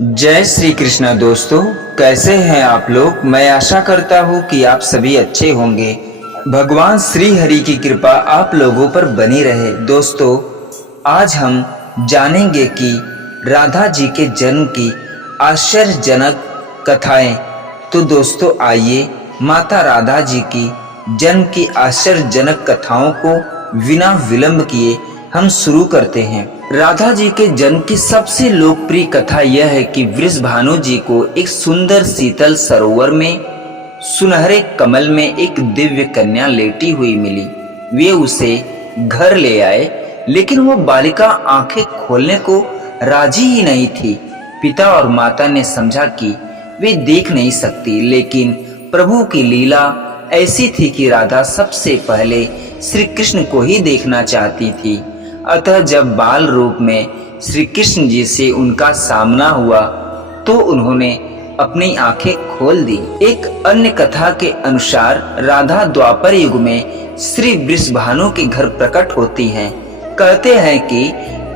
जय श्री कृष्णा दोस्तों, कैसे हैं आप लोग। मैं आशा करता हूँ कि आप सभी अच्छे होंगे। भगवान श्री हरि की कृपा आप लोगों पर बनी रहे। दोस्तों, आज हम जानेंगे कि राधा जी के जन्म की आश्चर्यजनक कथाएं। तो दोस्तों आइए माता राधा जी की जन्म की आश्चर्यजनक कथाओं को बिना विलंब किए हम शुरू करते हैं। राधा जी के जन्म की सबसे लोकप्रिय कथा यह है कि वृषभानु जी को एक सुंदर शीतल सरोवर में सुनहरे कमल में एक दिव्य कन्या लेटी हुई मिली। वे उसे घर ले आए, लेकिन वो बालिका आंखें खोलने को राजी ही नहीं थी। पिता और माता ने समझा कि वे देख नहीं सकती, लेकिन प्रभु की लीला ऐसी थी कि राधा सबसे पहले श्री कृष्ण को ही देखना चाहती थी। अतः जब बाल रूप में श्री कृष्ण जी से उनका सामना हुआ तो उन्होंने अपनी आंखें खोल दी। एक अन्य कथा के अनुसार राधा द्वापर युग में श्री वृषभानु के घर प्रकट होती हैं। कहते हैं कि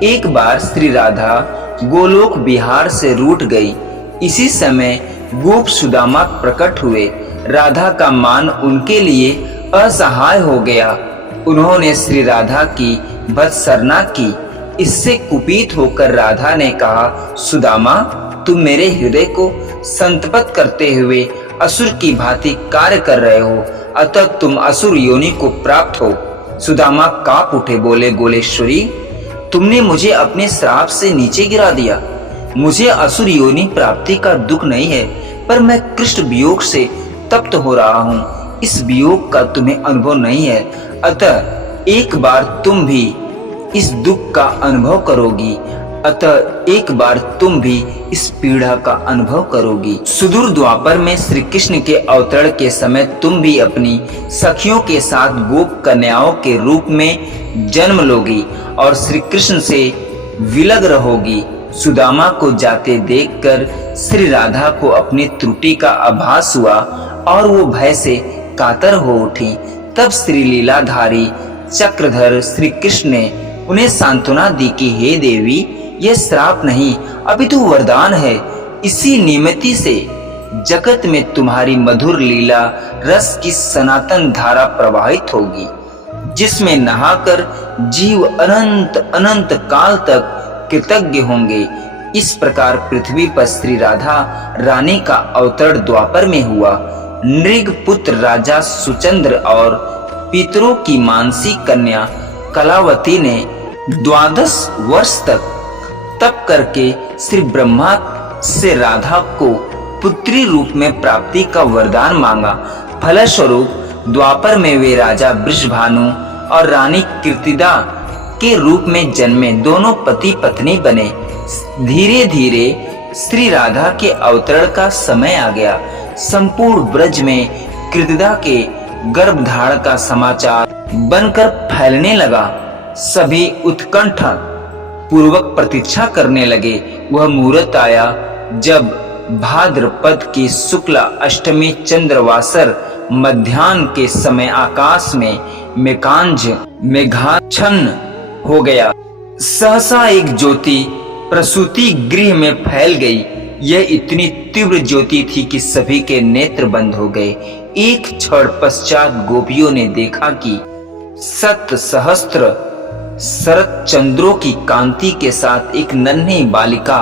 एक बार श्री राधा गोलोक बिहार से रूठ गई। इसी समय गोप सुदामा प्रकट हुए। राधा का मान उनके लिए असहाय हो गया। उन्होंने श्री राधा की भत्सरना की। इससे कुपित होकर राधा ने कहा, सुदामा, तुम मेरे हृदय को संतप्त करते हुए असुर की भांति कार्य कर रहे हो, अतः तुम असुर योनि को प्राप्त हो। सुदामा कांप उठे, बोले, गोलेश्वरी, तुमने मुझे अपने श्राप से नीचे गिरा दिया। मुझे असुर योनि प्राप्ति का दुख नहीं है, पर मैं कृष्ण वियोग से तप्त हो रहा हूँ। इस वियोग का तुम्हें अनुभव नहीं है, अतः एक बार तुम भी इस दुख का अनुभव करोगी। अतः एक बार तुम भी इस पीड़ा का अनुभव करोगी। सुदूर द्वापर में श्री कृष्ण के अवतरण के समय तुम भी अपनी सखियों के साथ गोप कन्याओं के रूप में जन्म लोगी और श्री कृष्ण से विलग रहोगी। सुदामा को जाते देखकर श्री राधा को अपनी त्रुटि का आभास हुआ और वो भय से कातर हो उठी। तब श्री लीलाधारी चक्रधर श्री कृष्ण ने उन्हें सांत्वना दी कि हे देवी, यह श्राप नहीं अपितु वरदान है। इसी निमित्ति से जगत में तुम्हारी मधुर लीला रस की सनातन धारा प्रवाहित होगी, जिसमें नहाकर जीव अनंत अनंत काल तक कृतज्ञ होंगे। इस प्रकार पृथ्वी पर श्री राधा रानी का अवतरण द्वापर में हुआ। नृग पुत्र राजा सुचंद्र और पितरों की मानसी कन्या कलावती ने 12 वर्ष तक तप करके श्री ब्रह्मा से राधा को पुत्री रूप में प्राप्ति का वरदान मांगा। फलस्वरूप द्वापर में वे राजा वृषभानु और रानी कीर्तिदा के रूप में जन्मे। दोनों पति पत्नी बने। धीरे धीरे श्री राधा के अवतरण का समय आ गया। संपूर्ण ब्रज में कीर्तिदा के गर्भधारण का समाचार बनकर फैलने लगा। सभी उत्कंठा पूर्वक प्रतीक्षा करने लगे। वह मुहूर्त आया जब भाद्रपद की शुक्ला अष्टमी चंद्रवासर मध्याह्न के समय आकाश में मेघाच्छन्न हो गया। सहसा एक ज्योति प्रसूति गृह में फैल गई। यह इतनी तीव्र ज्योति थी कि सभी के नेत्र बंद हो गए। एक क्षण पश्चात गोपियों ने देखा कि 7 सहस्त्र शरद चंद्रों की कांति के साथ एक नन्ही बालिका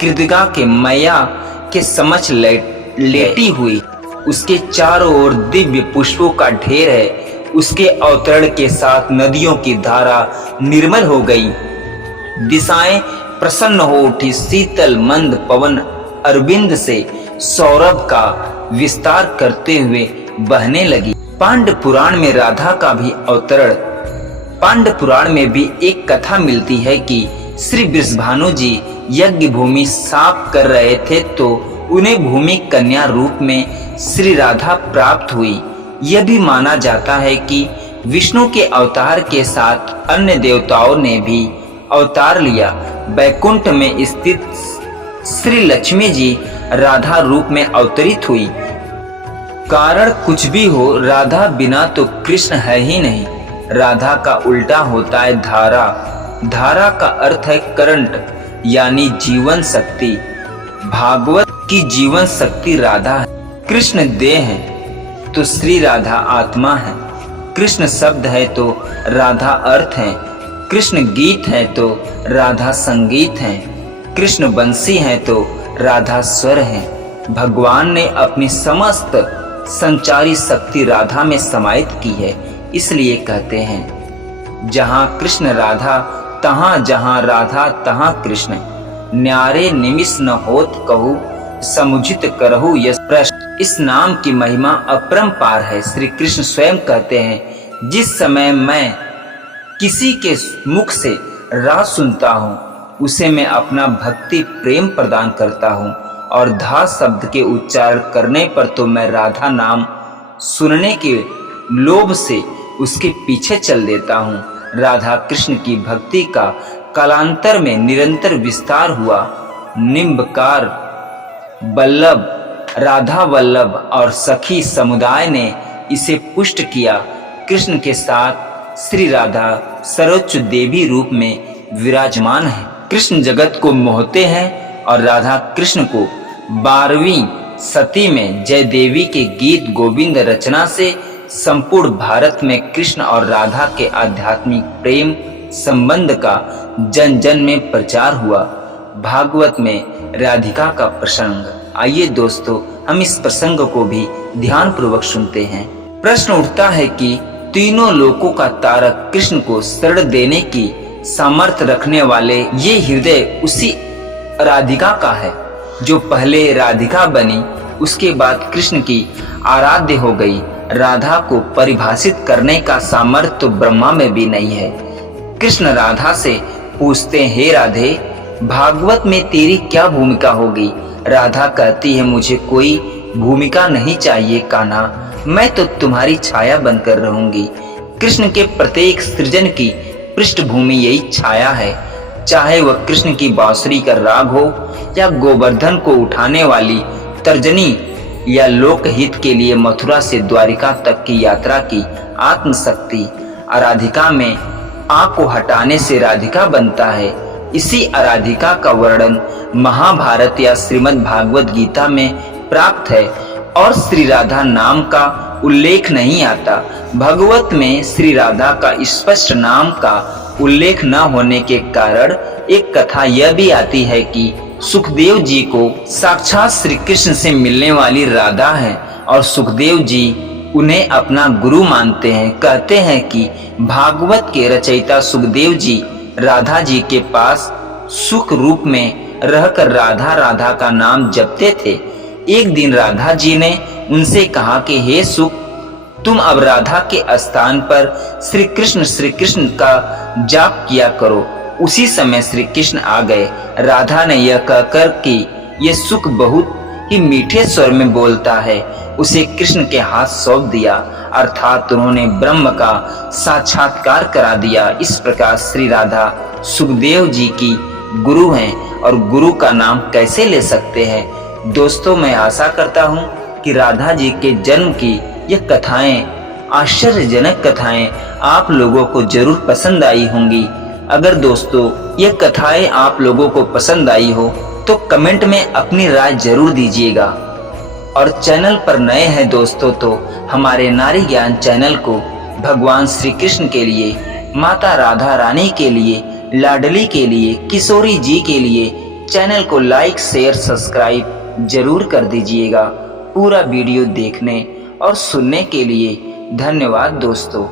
कृतिका के मैया के समक्ष लेटी हुई। उसके चारों ओर दिव्य पुष्पों का ढेर है। उसके अवतरण के साथ नदियों की धारा निर्मल हो गई। दिशाएं प्रसन्न हो उठी। शीतल मंद पवन अरविंद से सौरभ का विस्तार करते हुए बहने लगी। पांड पुराण में राधा का भी अवतरण। पांड पुराण में भी एक कथा मिलती है कि श्री वृषभानु जी यज्ञ भूमि साफ कर रहे थे तो उन्हें भूमि कन्या रूप में श्री राधा प्राप्त हुई। यह भी माना जाता है कि विष्णु के अवतार के साथ अन्य देवताओं ने भी अवतार लिया। बैकुंठ में स्थित श्री लक्ष्मी जी राधा रूप में अवतरित हुई। कारण कुछ भी हो, राधा बिना तो कृष्ण है ही नहीं। राधा का उल्टा होता है धारा। धारा का अर्थ है करंट, यानी जीवन शक्ति। भागवत की जीवन शक्ति राधा है। कृष्ण देह है तो श्री राधा आत्मा है। कृष्ण शब्द है तो राधा अर्थ है। कृष्ण गीत है तो राधा संगीत है। कृष्ण बंसी है तो राधा स्वर है। भगवान ने अपनी समस्त संचारी शक्ति राधा में समाहित की है। इसलिए कहते हैं, जहाँ कृष्ण राधा तहाँ, जहाँ राधा तहाँ कृष्ण। न्यारे निमिष न होत कहू, समुचित करहु यश प्रश्न। इस नाम की महिमा अपरंपार है। श्री कृष्ण स्वयं कहते हैं, जिस समय मैं किसी के मुख से राग सुनता हूँ, उसे मैं अपना भक्ति प्रेम प्रदान करता हूँ, और धा शब्द के उच्चारण करने पर तो मैं राधा नाम सुनने के लोभ से उसके पीछे चल देता हूँ। राधा कृष्ण की भक्ति का कालांतर में निरंतर विस्तार हुआ। निम्बकार, वल्लभ, राधा वल्लभ और सखी समुदाय ने इसे पुष्ट किया। कृष्ण के साथ श्री राधा सर्वोच्च देवी रूप में विराजमान है। कृष्ण जगत को मोहते हैं और राधा कृष्ण को 12वीं सती में जय देवी के गीत गोविंद रचना से संपूर्ण भारत में कृष्ण और राधा के आध्यात्मिक प्रेम संबंध का जन जन में प्रचार हुआ। भागवत में राधिका का प्रसंग। आइए दोस्तों, हम इस प्रसंग को भी ध्यान पूर्वक सुनते हैं। प्रश्न उठता है कि तीनों लोकों का तारक कृष्ण को शरण देने की सामर्थ्य रखने वाले ये हृदय उसी राधिका का है जो पहले राधिका बनी, उसके बाद कृष्ण की आराध्य हो गई। राधा को परिभाषित करने का सामर्थ्य तो ब्रह्मा में भी नहीं है। कृष्ण राधा से पूछते हैं, हे राधे, भागवत में तेरी क्या भूमिका होगी? राधा कहती है, मुझे कोई भूमिका नहीं चाहिए कान्हा, मैं तो तुम्हारी छाया बनकर रहूंगी। कृष्ण के प्रत्येक सृजन की पृष्ठभूमि यही छाया है, चाहे वह कृष्ण की बांसुरी का राग हो या गोवर्धन को उठाने वाली तर्जनी, या लोकहित के लिए मथुरा से द्वारिका तक की यात्रा की आत्मशक्ति। आराधिका में आ को हटाने से राधिका बनता है। इसी आराधिका का वर्णन महाभारत या श्रीमद् भागवत गीता में प्राप्त है और श्री राधा नाम का उल्लेख नहीं आता। भगवत में श्री राधा का स्पष्ट नाम का उल्लेख न होने के कारण एक कथा यह भी आती है कि सुखदेव जी को साक्षात श्री कृष्ण से मिलने वाली राधा है और सुखदेव जी उन्हें अपना गुरु मानते हैं। कहते हैं कि भागवत के रचयिता सुखदेव जी राधा जी के पास सुख रूप में रहकर राधा राधा का नाम जपते थे। एक दिन राधा जी ने उनसे कहा कि हे सुख, तुम अब राधा के स्थान पर श्री कृष्ण का जाप किया करो। उसी समय श्री कृष्ण आ गए। राधा ने यह कहकर कि ये सुख बहुत ही मीठे स्वर में बोलता है, उसे कृष्ण के हाथ सौंप दिया, अर्थात उन्होंने ब्रह्म का साक्षात्कार करा दिया। इस प्रकार श्री राधा सुखदेव जी की गुरु हैं और गुरु का नाम कैसे ले सकते हैं। दोस्तों, मैं आशा करता हूँ कि राधा जी के जन्म की यह कथाएं, आश्चर्यजनक कथाएं आप लोगों को जरूर पसंद आई होंगी। अगर दोस्तों ये कथाएं आप लोगों को पसंद आई हो तो कमेंट में अपनी राय जरूर दीजिएगा, और चैनल पर नए हैं दोस्तों तो हमारे नारी ज्ञान चैनल को भगवान श्री कृष्ण के लिए, माता राधा रानी के लिए, लाडली के लिए, किशोरी जी के लिए चैनल को लाइक शेयर सब्सक्राइब जरूर कर दीजिएगा। पूरा वीडियो देखने और सुनने के लिए धन्यवाद दोस्तों।